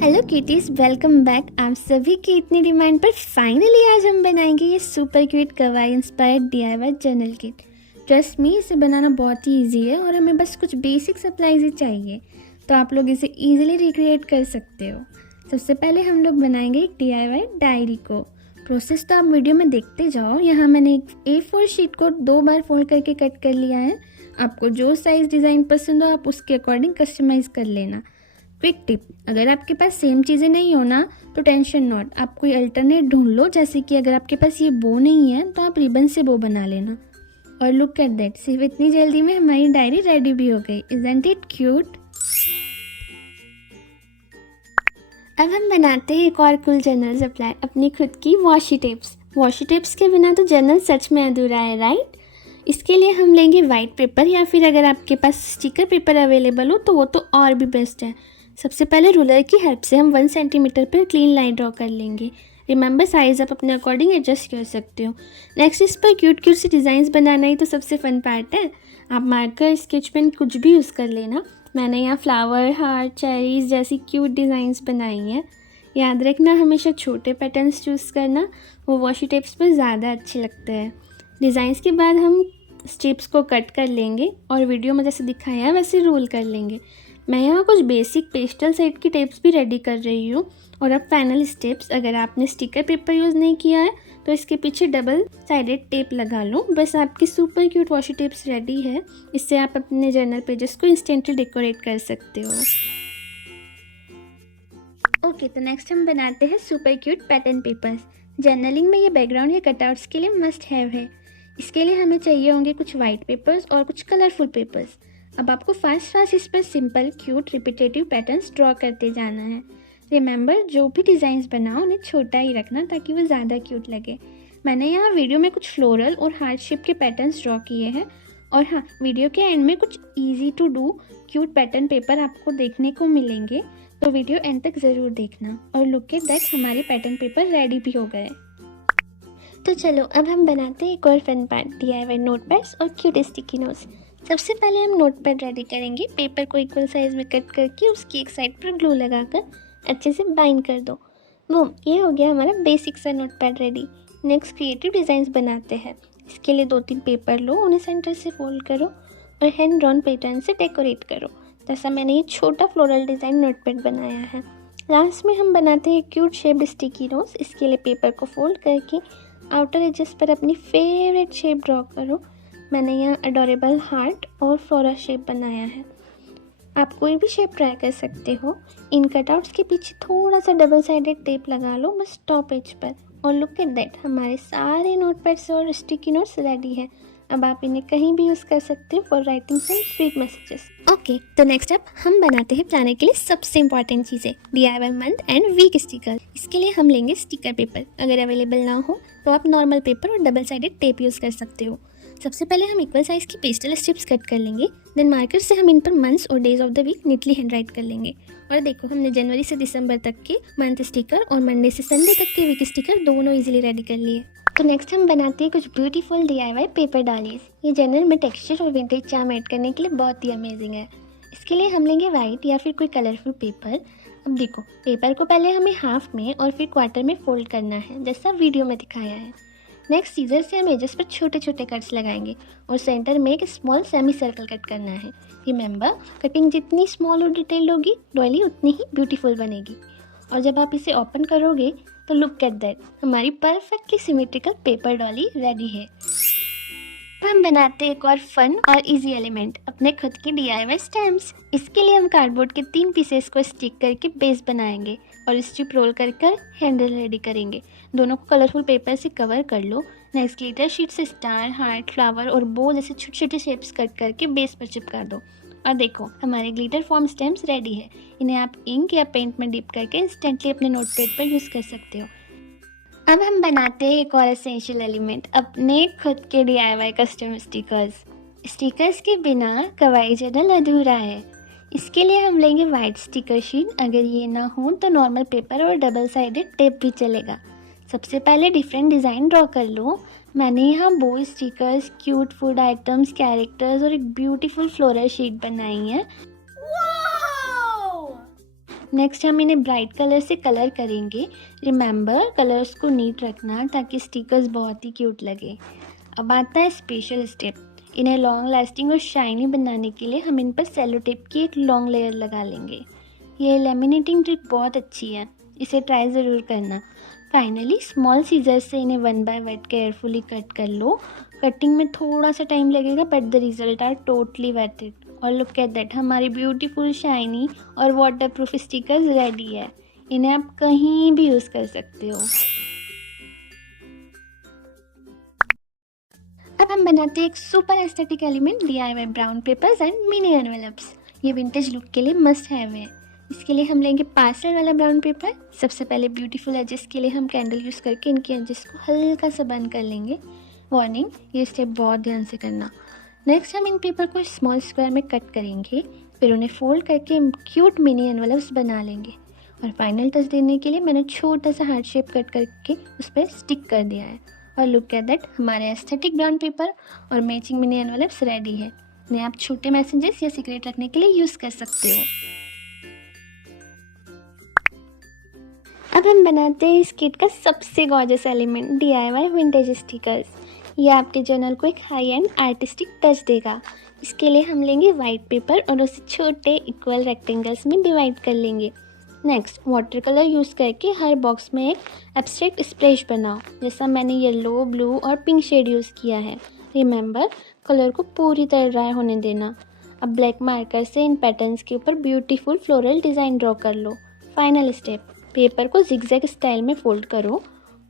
Hello kitty's, welcome back. आप सभी की इतनी डिमांड पर फाइनली आज हम बनाएंगे ये super cute kawaii inspired DIY journal kit. Trust me, इसे बनाना बहुत ही इजी है और हमें बस कुछ बेसिक सप्लाईज ही चाहिए, तो आप लोग इसे इजीली रिक्रिएट कर सकते हो। सबसे पहले हम लोग बनाएंगे एक डीआईवाई डायरी को। प्रोसेस तो आप वीडियो में देखते जाओ। यहाँ मैंने एक A4 शीट को 2 बार फोल्ड करके कट कर लिया है। आपको जो साइज़ डिज़ाइन पसंद हो आप उसके अकॉर्डिंग कस्टमाइज़ कर लेना। क्विक टिप, अगर आपके पास सेम चीज़ें नहीं हो ना तो टेंशन नॉट, आप कोई अल्टरनेट ढूंढ लो। जैसे कि अगर आपके पास ये बो नहीं है तो आप रिबन से बो बना लेना। और लुक एट दैट, सिर्फ इतनी जल्दी में हमारी डायरी रेडी भी हो गई। Isn't it cute? अब हम बनाते हैं एक और कूल जर्नल सप्लाई, अपनी खुद की वॉशी टेप्स। वॉशी टेप्स के बिना तो जर्नल सच में अधूरा है, राइट? इसके लिए हम लेंगे वाइट पेपर, या फिर अगर आपके पास स्टिकर पेपर अवेलेबल हो तो वो तो और भी बेस्ट है। सबसे पहले रूलर की हेल्प से हम 1 सेंटीमीटर पर क्लीन लाइन ड्रॉ कर लेंगे। रिमेंबर, साइज़ आप अपने अकॉर्डिंग एडजस्ट कर सकते हो। नेक्स्ट, इस पर क्यूट क्यूट से डिज़ाइंस बनाना ही तो सबसे फन पार्ट है। आप मार्कर, स्केच पेन कुछ भी यूज़ कर लेना। मैंने यहाँ फ्लावर, हार्ट, चेरीज जैसी क्यूट डिज़ाइंस बनाई हैं। याद रखना, हमेशा छोटे पैटर्न्स चूज़ करना, वो वॉशी टेप्स पर ज़्यादा अच्छे लगते हैं। डिज़ाइंस के बाद हम स्ट्रिप्स को कट कर लेंगे और वीडियो में जैसे दिखाया है वैसे रोल कर लेंगे। मैं यहाँ कुछ बेसिक पेस्टल सेट की टेप्स भी रेडी कर रही हूँ। और अब फाइनल स्टेप्स, अगर आपने स्टिकर पेपर यूज़ नहीं किया है तो इसके पीछे डबल साइडेड टेप लगा लो। बस आपकी super cute washi tapes ready है। इससे आप अपने जर्नल पेजेस को इंस्टेंटली डेकोरेट कर सकते हो। ओके, तो नेक्स्ट हम बनाते हैं super cute pattern papers. Journaling में ये बैकग्राउंड या कटआउट्स के लिए मस्ट हैव है। इसके लिए हमें चाहिए होंगे कुछ वाइट पेपर्स और कुछ कलरफुल पेपर्स। अब आपको फास्ट इस पर simple cute repetitive patterns draw करते जाना है। रिमेंबर, जो भी डिज़ाइंस बनाओ उन्हें छोटा ही रखना ताकि वो ज़्यादा क्यूट लगे। मैंने यहाँ वीडियो में कुछ फ्लोरल और हार्ट शेप के पैटर्न्स ड्रॉ किए हैं। और हाँ, वीडियो के एंड में कुछ easy to do cute pattern paper आपको देखने को मिलेंगे, तो वीडियो एंड तक ज़रूर देखना। और लुक एट दैट, हमारे पैटर्न पेपर रेडी भी हो गए। तो चलो अब हम बनाते हैं एक और फन पार्ट, डीआईवाई नोटपैड्स और क्यूट स्टिकी नोट्स। सबसे पहले हम नोटपैड रेडी करेंगे। पेपर को इक्वल साइज में कट करके उसकी एक साइड पर ग्लू लगाकर अच्छे से बाइंड कर दो। बूम, ये हो गया हमारा बेसिक सा notepad ready. Next, creative designs बनाते हैं। इसके लिए 2-3 पेपर लो, उन्हें सेंटर से फोल्ड करो और हैंड ड्रॉन पैटर्न से डेकोरेट करो। जैसा मैंने ये छोटा फ्लोरल डिज़ाइन नोटपैड बनाया है। लास्ट में हम बनाते हैं क्यूट शेप्ड स्टिकी नोट्स। इसके लिए पेपर को फोल्ड करके आउटर एजेस पर अपनी फेवरेट शेप ड्रॉ करो। मैंने यहाँ अडोरेबल हार्ट और फ्लोरल शेप बनाया है। आप कोई भी शेप ट्राई कर सकते हो। इन कटआउट्स के पीछे थोड़ा सा डबल साइडेड टेप लगा लो, बस टॉप एज पर। और लुक एट दैट, हमारे सारे नोटपैड्स और स्टिकी नोट्स रेडी है। अब आप इन्हें कहीं भी यूज़ कर सकते हो for writing some sweet messages. Okay, तो नेक्स्ट अप हम बनाते हैं प्लानर के लिए सबसे इंपॉर्टेंट चीज़ें, DIY month and week sticker. इसके लिए हम लेंगे स्टिकर पेपर। अगर अवेलेबल ना हो तो आप नॉर्मल पेपर और डबल साइडेड टेप यूज़ कर सकते हो। सबसे पहले हम इक्वल साइज़ की पेस्टल स्ट्रिप्स कट कर लेंगे। देन मार्कर से हम इन पर मंथ्स और days of the week neatly hand write कर लेंगे। और देखो, हमने जनवरी से दिसंबर तक के मंथ स्टिकर और मंडे से संडे तक के वीक स्टिकर दोनों इजीली रेडी कर लिए। तो नेक्स्ट हम बनाते हैं कुछ ब्यूटीफुल डीआईवाई पेपर डालीज। ये जनरल में टेक्सचर और विंटेज चार्म ऐड करने के लिए बहुत ही अमेजिंग है। इसके लिए हम लेंगे वाइट या फिर कोई कलरफुल पेपर। अब देखो, पेपर को पहले हमें हाफ में और फिर क्वार्टर में फोल्ड करना है, जैसा वीडियो में दिखाया है। नेक्स्ट, सीजर से हम एजेस पर छोटे छोटे कट्स लगाएंगे और सेंटर में एक स्मॉल सेमी सर्कल कट करना है। रिमेंबर, कटिंग जितनी स्मॉल और डिटेल्ड होगी, डॉली उतनी ही ब्यूटीफुल बनेगी। और जब आप इसे ओपन करोगे तो लुक एट दैट, हमारी perfectly symmetrical paper Dolly ready है। अब हम बनाते हैं एक और फन और इजी एलिमेंट, अपने खुद की डीआईवाई स्टैम्प्स। इसके लिए हम कार्डबोर्ड के 3 पीसेस को स्टिक करके बेस बनाएंगे और स्ट्रिप रोल कर हैंडल रेडी करेंगे। दोनों को कलरफुल पेपर से कवर कर लो। नेक्स्ट, ग्लिटर शीट से स्टार, हार्ट, फ्लावर और बो जैसे छोटे छोटे शेप्स कट करके बेस पर चिपका दो। और देखो, हमारे ग्लिटर फॉर्म स्टैम्प्स रेडी है। इन्हें आप इंक या पेंट में डिप करके इंस्टेंटली अपने नोटपैड पर यूज़ कर सकते हो। अब हम बनाते हैं एक और एसेंशियल एलिमेंट, अपने खुद के डीआईवाई कस्टम स्टिकर्स। स्टिकर्स के बिना कवाई जर्नल अधूरा है। इसके लिए हम लेंगे वाइट स्टिकर शीट। अगर ये ना हो तो नॉर्मल पेपर और डबल साइडेड टेप भी चलेगा। सबसे पहले डिफरेंट डिज़ाइन ड्रॉ कर लो। मैंने यहाँ बो stickers, cute food items, characters और एक ब्यूटीफुल फ्लोरल शीट बनाई है। नेक्स्ट हम इन्हें ब्राइट कलर से कलर करेंगे। रिमेंबर कलर्स को नीट रखना ताकि स्टिकर्स बहुत ही क्यूट लगे। अब आता है स्पेशल स्टेप। इन्हें लॉन्ग लास्टिंग और शाइनी बनाने के लिए हम इन पर सेलो टेप की एक लॉन्ग लेयर लगा लेंगे। ये लेमिनेटिंग ट्रिक बहुत अच्छी है, इसे ट्राई ज़रूर करना। फाइनली स्मॉल सीजर से इन्हें 1 बाय 1 केयरफुली कट कर लो। कटिंग में थोड़ा सा टाइम लगेगा but the result are totally worth it. और लुक एट दैट, हमारी ब्यूटीफुल शाइनी और वाटरप्रूफ स्टिकर्स रेडी है। इन्हें आप कहीं भी यूज़ कर सकते हो। अब हम बनाते हैं एक super aesthetic element DIY brown papers and mini envelopes. ये विंटेज लुक के लिए मस्ट हैव है। इसके लिए हम लेंगे पार्सल वाला ब्राउन पेपर। सबसे पहले ब्यूटीफुल एजेस के लिए हम कैंडल यूज़ करके इनके एजेस को हल्का सा बंद कर लेंगे। वार्निंग, ये स्टेप बहुत ध्यान से करना। नेक्स्ट हम इन पेपर को स्मॉल स्क्वायर में कट करेंगे, फिर उन्हें फोल्ड करके क्यूट मिनी एनवेलप्स बना लेंगे। और फाइनल टच देने के लिए मैंने छोटा सा हार्ट शेप कट करके उस पर स्टिक कर दिया है। और लुक एट दैट, हमारे एस्थेटिक ब्राउन पेपर और मैचिंग मिनी एनवेलप्स रेडी है। इन्हें आप छोटे मैसेजेस या सीक्रेट रखने के लिए यूज़ कर सकते हो। अब हम बनाते हैं इस किट का सबसे gorgeous element, DIY vintage stickers. ये आपके जर्नल को एक हाई एंड आर्टिस्टिक टच देगा। इसके लिए हम लेंगे वाइट पेपर और उसे छोटे इक्वल रेक्टेंगल्स में डिवाइड कर लेंगे। नेक्स्ट वाटर कलर यूज़ करके हर बॉक्स में एक एब्स्ट्रैक्ट स्प्लैश बनाओ, जैसा मैंने येलो, ब्लू और पिंक शेड यूज़ किया है। रिमेंबर, कलर को पूरी तरह ड्राई होने देना। अब ब्लैक मार्कर से इन पैटर्न्स के ऊपर ब्यूटीफुल फ्लोरल डिज़ाइन ड्रॉ कर लो। फाइनल स्टेप, पेपर को जिगजैग स्टाइल में फोल्ड करो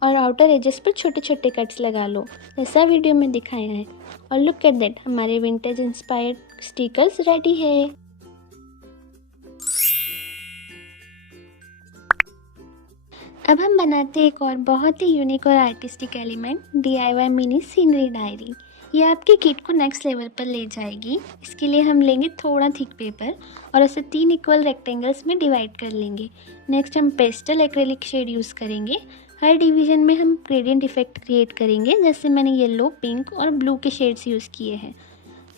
और आउटर एजेस पर छोटे छोटे कट्स लगा लो, जैसा वीडियो में दिखाया है। और लुक एट दैट, हमारे विंटेज इंस्पायर्ड स्टिकर्स रेडी है। अब हम बनाते हैं एक और बहुत ही यूनिक और artistic element, DIY mini scenery diary. ये आपके किट को नेक्स्ट लेवल पर ले जाएगी। इसके लिए हम लेंगे थोड़ा थिक पेपर और उसे 3 इक्वल रेक्टेंगल्स में डिवाइड कर लेंगे। नेक्स्ट हम पेस्टल एक्रेलिक शेड यूज़ करेंगे। हर डिवीजन में हम ग्रेडियंट इफेक्ट क्रिएट करेंगे, जैसे मैंने येलो, पिंक और ब्लू के शेड्स यूज़ किए हैं।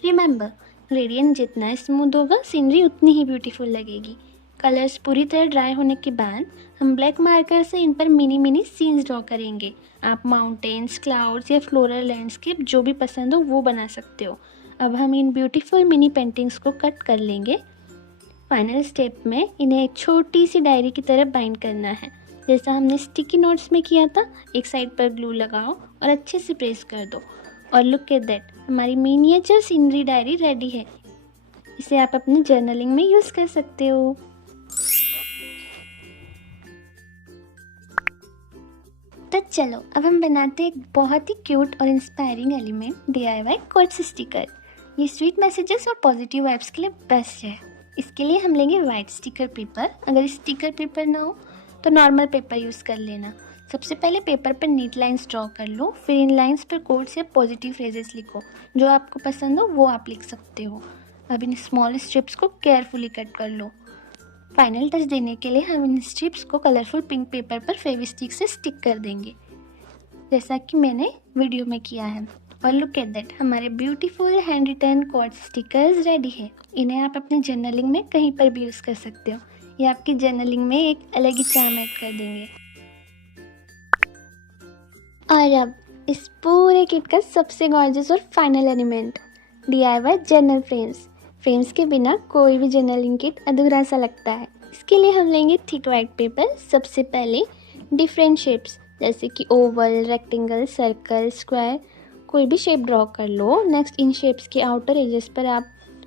रिमेंबर, ग्रेडियंट जितना स्मूथ होगा सीनरी उतनी ही ब्यूटीफुल लगेगी। कलर्स पूरी तरह ड्राई होने के बाद हम ब्लैक मार्कर से इन पर मिनी मिनी सीन्स ड्रॉ करेंगे। आप माउंटेन्स, क्लाउड्स या फ्लोरल लैंडस्केप जो भी पसंद हो वो बना सकते हो। अब हम इन ब्यूटीफुल मिनी पेंटिंग्स को कट कर लेंगे। फाइनल स्टेप में इन्हें एक छोटी सी डायरी की तरह बाइंड करना है, जैसा हमने स्टिकी नोट्स में किया था। एक साइड पर ग्लू लगाओ और अच्छे से प्रेस कर दो। और लुक एट दैट, हमारी मिनिएचर सीनरी डायरी रेडी है। इसे आप अपने जर्नलिंग में यूज़ कर सकते हो। तो चलो अब हम बनाते हैं एक बहुत ही क्यूट और inspiring element, DIY quotes sticker. ये स्वीट मैसेजेस और पॉजिटिव वाइब्स के लिए बेस्ट है। इसके लिए हम लेंगे वाइट स्टिकर पेपर। अगर स्टिकर पेपर ना हो तो नॉर्मल पेपर यूज़ कर लेना। सबसे पहले पेपर पर नीट लाइंस ड्रॉ कर लो, फिर इन लाइंस पर कोट्स या पॉजिटिव फ्रेजेस लिखो। जो आपको पसंद हो वो आप लिख सकते हो। अब इन स्मॉल स्ट्रिप्स को केयरफुली कट कर लो। फाइनल टच देने के लिए हम इन स्ट्रिप्स को कलरफुल पिंक पेपर पर फेविस्टिक से स्टिक कर देंगे, जैसा कि मैंने वीडियो में किया है। और लुक एट दैट, हमारे beautiful handwritten quartz stickers ready है। इन्हें आप अपने जर्नलिंग में कहीं पर भी यूज़ कर सकते हो। ये आपकी जर्नलिंग में एक अलग ही चार्म ऐड कर देंगे। और अब इस पूरे किट का सबसे गॉर्जियस और final element, DIY journal frames. Frames के बिना कोई भी जर्नलिंग किट अधूरा सा लगता है। इसके लिए हम लेंगे थिक वाइट पेपर। सबसे पहले डिफरेंट शेप्स जैसे कि ओवल, रेक्टेंगल, सर्कल, स्क्वायर, कोई भी शेप ड्रॉ कर लो। नेक्स्ट इन शेप्स के आउटर एजेस पर आप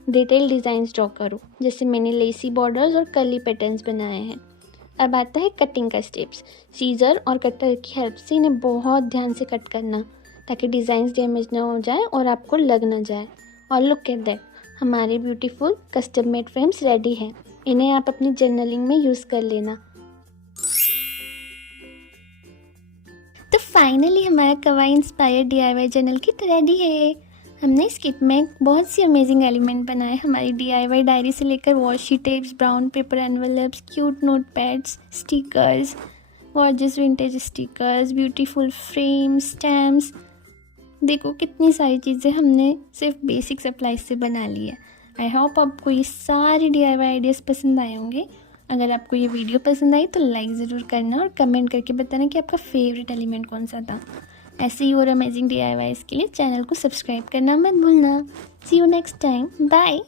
डिटेल डिज़ाइंस ड्रॉ करो, जैसे मैंने लेसी बॉर्डर्स और कर्ली पैटर्न्स बनाए हैं। अब आता है कटिंग का स्टेप्स। सीजर और कटर की हेल्प से इन्हें बहुत ध्यान से कट करना, ताकि डिज़ाइंस डैमेज ना हो जाए और आपको लग ना जाए। और लुक एट दैट, हमारे beautiful custom made frames ready हैं। इन्हें आप अपनी जर्नलिंग में यूज़ कर लेना। तो फाइनली हमारा kawaii inspired DIY journal kit ready है। हमने इस किट में बहुत सी अमेजिंग एलिमेंट बनाए। हमारी DIY डायरी से लेकर washi tapes, brown paper envelopes, cute note pads, stickers, gorgeous vintage stickers, beautiful frames, stamps. देखो कितनी सारी चीज़ें हमने सिर्फ बेसिक सप्लाईज से बना ली है। आई होप आपको ये सारे DIY आइडियाज़ पसंद आए होंगे। अगर आपको ये वीडियो पसंद आई तो लाइक ज़रूर करना और कमेंट करके बताना कि आपका फेवरेट एलिमेंट कौन सा था। ऐसे ही और अमेजिंग DIYs के लिए चैनल को सब्सक्राइब करना मत भूलना। सी यू नेक्स्ट टाइम, बाय।